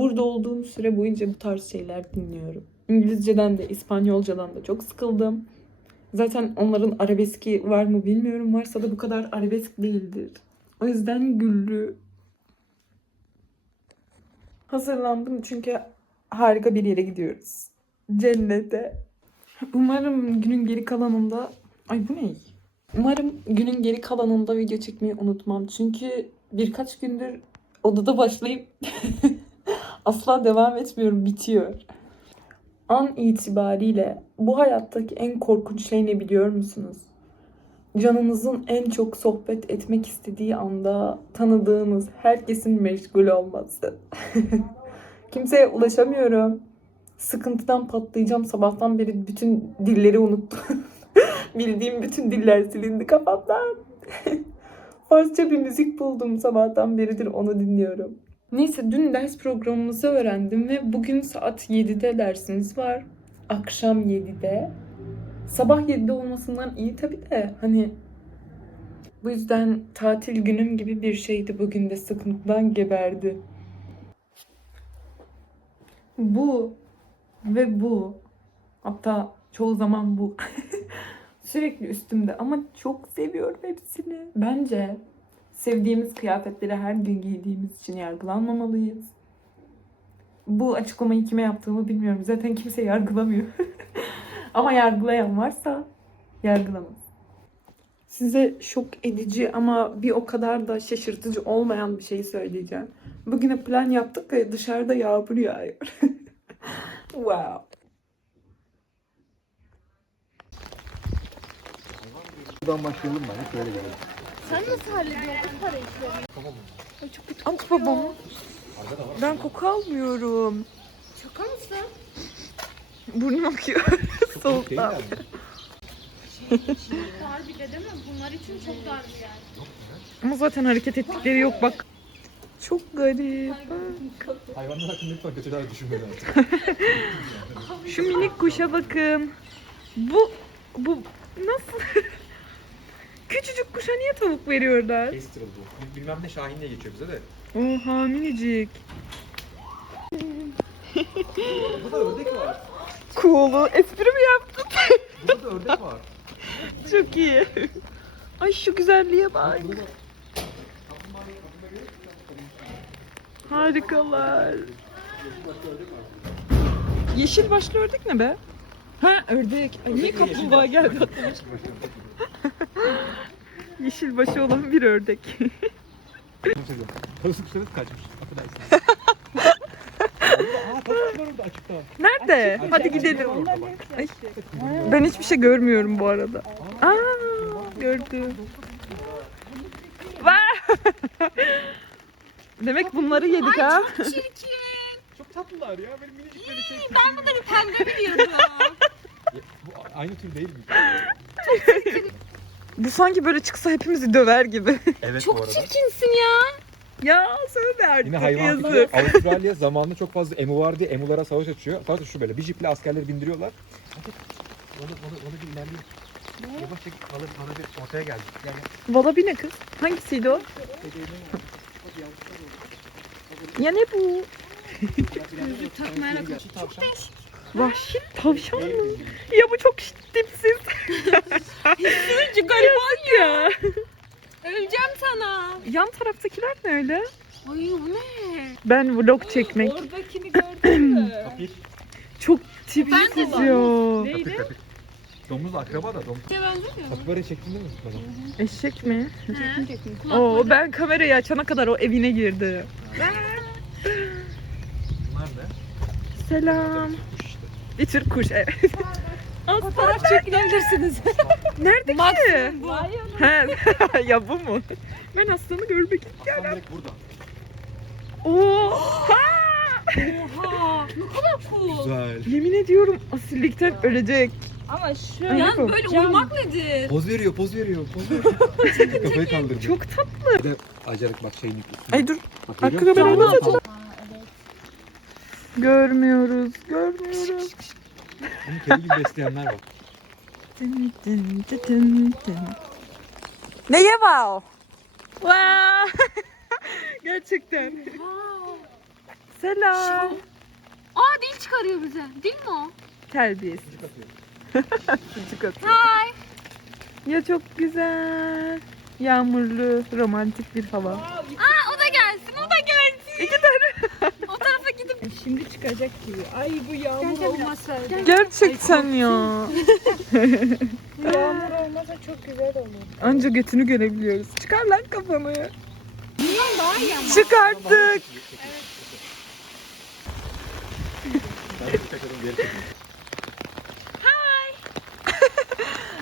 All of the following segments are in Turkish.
Burada olduğum süre boyunca bu tarz şeyler dinliyorum. İngilizceden de İspanyolcadan da çok sıkıldım. Zaten onların arabeski var mı bilmiyorum. Varsa da bu kadar arabesk değildir. O yüzden güllü. Hazırlandım çünkü harika bir yere gidiyoruz. Cennete. Umarım günün geri kalanında... Ay bu ne? Umarım günün geri kalanında video çekmeyi unutmam. Çünkü birkaç gündür odada başlayıp asla devam etmiyorum. Bitiyor. An itibariyle bu hayattaki en korkunç şey ne biliyor musunuz? Canınızın en çok sohbet etmek istediği anda tanıdığınız herkesin meşgul olması. Kimseye ulaşamıyorum. Sıkıntıdan patlayacağım. Sabahtan beri bütün dilleri unuttum. Bildiğim bütün diller silindi kafamdan. Farsça bir müzik buldum. Sabahtan beridir onu dinliyorum. Neyse dün ders programımızı öğrendim ve bugün saat 7'de dersimiz var. Akşam 7'de. Sabah 7'de olmasından iyi tabii de hani bu yüzden tatil günüm gibi bir şeydi bugün de sıkıntıdan geberdi. Bu ve bu hatta çoğu zaman bu sürekli üstümde ama çok seviyorum hepsini. Bence sevdiğimiz kıyafetleri her gün giydiğimiz için yargılanmamalıyız. Bu açıklamayı kime yaptığımı bilmiyorum. Zaten kimse yargılamıyor. ama yargılayan varsa yargılamaz. Size şok edici ama bir o kadar da şaşırtıcı olmayan bir şey söyleyeceğim. Bugüne plan yaptık ve dışarıda yağmur yağıyor. wow. Buradan başlayalım ben. Hep böyle gelelim. Sen nasıl hallediyorsun bu para işlerini? At babam. Ben koku almıyorum. Şaka mısın? Burnum akıyor. Soğuktan. Dar bir de değil mi? Bunlar için çok dar bir yer. Ama zaten hareket ettikleri yok bak. Çok garip. Bak. Hayvanlar hakkında lütfen kötüler düşünmeyin artık. Şu minik kuşa bakın. Bu bu nasıl? Küçücük kuşa niye tavuk veriyorlar? Kestrel bu. Bilmem ne Şahin diye geçiyor bize de. Oha minicik. Burada da ördek var. Cool'u espri mi yaptın? Burada da ördek var. Çok iyi. Ay şu güzelliğe bak. Harikalar. Yeşil başlı ördek ne be? Ha ördek. Ay, niye kaplumbağa geldi aklıma? Yeşil başı olan bir ördek. Tavus kuşları kaçmış. Aa orada açıkta. Nerede? Hadi gidelim. Ay. Ben hiçbir şey görmüyorum bu arada. Aa, gördüm. Vay! Demek bunları yedik ha. Çirkin. Çok tatlılar ya. Böyle minicik böyle şey. Ben bunları pembe biliyordum. Bu aynı tür değil mi? Bu sanki böyle çıksa hepimizi döver gibi. Evet çok çirkinsin ya. ya söyle artık. Yine hayvan yazık. fikri. Avustralya zamanında çok fazla emu var diye emulara savaş açıyor. Savaş şu böyle. Bir jiple askerleri bindiriyorlar. Hadi. Onu, onu, onu bir ilerleyin. Yavaş çek. Alır bana bir ortaya geldi. Yani Valla bir ne kız? Hangisiydi o? Ya ne bu? Yüzük takmaya da kaç. Tavşan. Vahşi tavşan mı? Ya bu çok tipsiz. Sürücü gariban ya. Öleceğim sana. Yan taraftakiler ne öyle? Ay bu ne? Ben vlog çekmek. Oradakini gördün mü? Çok tipsiz Ben de ya. Kapir kapir. Domuz akraba da domuz. Mu? Kapibara çektin değil mi? Eşek mi? He. Oo ben kamerayı açana kadar o evine girdi. Bunlar ne? Selam. Bir tür kuş evet. Aslan Fotoğraf çekilebilirsiniz. nerede ki? Maksimum bu. He. ya bu mu? Ben aslanı görmek istiyorum. Aslan direkt burada. Oo. Ha! Oha. Ne kadar cool. Güzel. Yemin ediyorum asillikten ölecek. Ama şu Ay, yani böyle uyumak nedir? Poz veriyor, poz veriyor, poz veriyor. Kafayı kaldırdı. Çok tatlı. Bir de acarık bak şeyin. Ay dur Bak, görüyor musun? onu Tamam, saçına- görmüyoruz. Görmüyoruz. Onu kedi gibi besleyenler var. Dın dın dın dın dın. Neye wow? Wow. Gerçekten. Selam. Aa dil çıkarıyor bize. Dil mi o? Terbiyesiz. Sucuk atıyor. Hay. Ya çok güzel. Yağmurlu, romantik bir hava. Aa o da gelsin o da gelsin. İki tane. O gidip. Şimdi çıkacak gibi. Ay bu Yağmur olmasa. Gerçekten ya. Yağmur olmasa çok güzel olur. Anca götünü görebiliyoruz. Çıkar lan kafanı. Bundan daha iyi ama. Çıkarttık. Ben.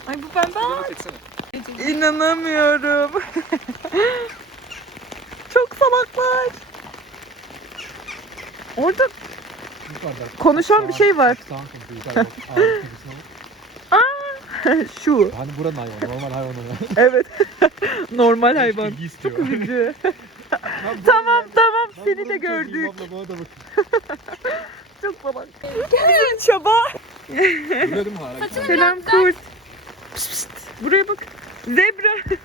Ay bu çeksene. İnanamıyorum. Çok salaklar. Orada konuşan bir şey var. Konuşuyor. Şu. Hani buranın hayvanı, normal hayvan olan. Evet. Normal hayvan. İstiyor. Üzücü. Tamam tamam seni de çok gördük. Abla bana da bak. Çok salak. Bizim çaba. Selam kurt. Pişt, pişt. Buraya bak. Zebra.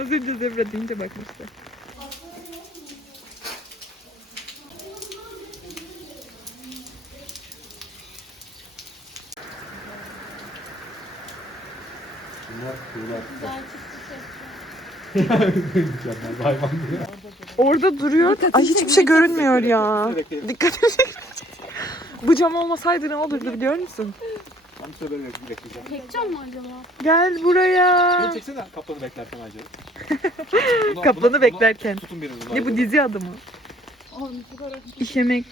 Az önce zebra deyince bakmıştı. Bunlar. Mükemmel hayvan. Orada duruyor. Ay hiçbir şey görünmüyor ya. Dikkat edin. Bu cam olmasaydı ne olurdu biliyor musun? Ben bir böyle bekleyeceğim. Çekeceğim mi acaba? Gel Beni buraya. çeksene kaplanı beklerken Ayca. Bunu- Kaplanı beklerken. Tutun birini. Ne bu dizi adı mı? İşemek.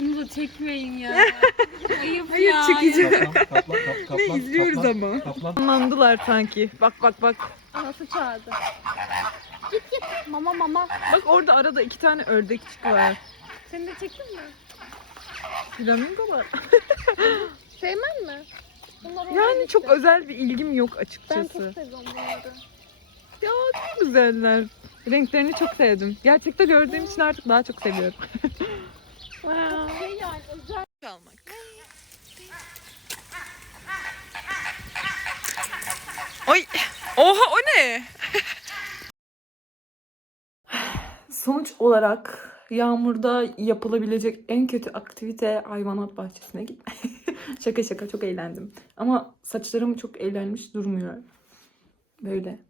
Bunu da çekmeyin ya. Ayıp Hayır, ya. çekeceğim. Kaplan, kaplan, kap- kaplan, Ne izliyoruz kaplan, ama. Kaplan. Anlandılar sanki. Bak bak bak. Anası çağırdı. Git git. Mama mama. Bak orada arada iki tane ördekçik var. Seni de çekeyim mi? Flamingolar. Sevmem mi? Bunlar Yani çok özel bir ilgim yok Ben açıkçası. çok seviyorum bunları. Ya çok güzeller. Renklerini çok sevdim. Gerçekte gördüğüm için artık daha çok seviyorum. wow. Yani özel. Çalmak. Oy! Oha o ne? Sonuç olarak yağmurda yapılabilecek en kötü aktivite hayvanat bahçesine gitmek. şaka şaka çok eğlendim. Ama saçlarım çok eğlenmiş durmuyor. Böyle.